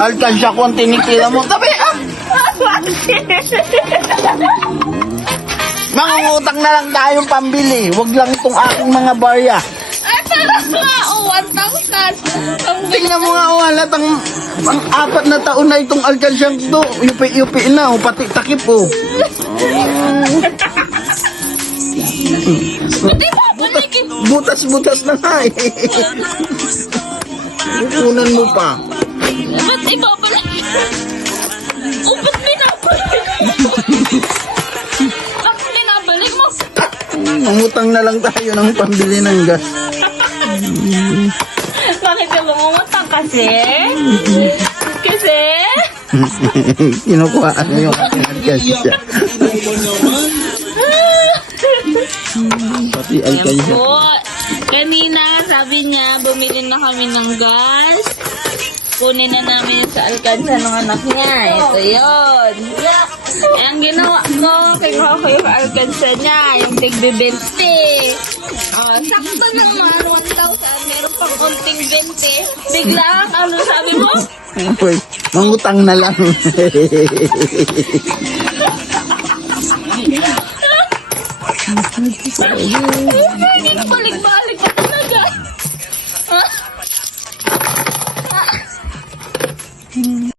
alkansya ko ang tinikila mo. Tabi, mangungutang na lang tayong pambili. Huwag lang itong aking mga barya. Ay, sarap nga. Oh, 1,000. Tingnan mo nga, oh, halatang ang 4 na taon na itong alkansyang to. Yupi-yupi na, oh, pati takip, oh. Hindi mo balikin. Butas-butas na nga, eh. Ipunan mo pa. Ba't ibabalik? Oh, ba't binabalik mo? Ba't binabalik mo? Mangutang na lang tayo ng pambili ng gas. Bakit ka bumungutang kasi? Kasi? Kinukuha ano yung aking alkansya. Pati alkansya. Po, kanina sabi niya bumili na kami ng gas. Kunin na namin sa alkansya ng anak niya. Ito yun. Eh, ang ginawa ko, kinuha ko yung alkansya niya, yung tig-20. Oh, sakto naman, 1,000. Meron pang konting 20. Biglang, ano sabi mo? Uy, mangutang na lang. Hindi ka balik-balik.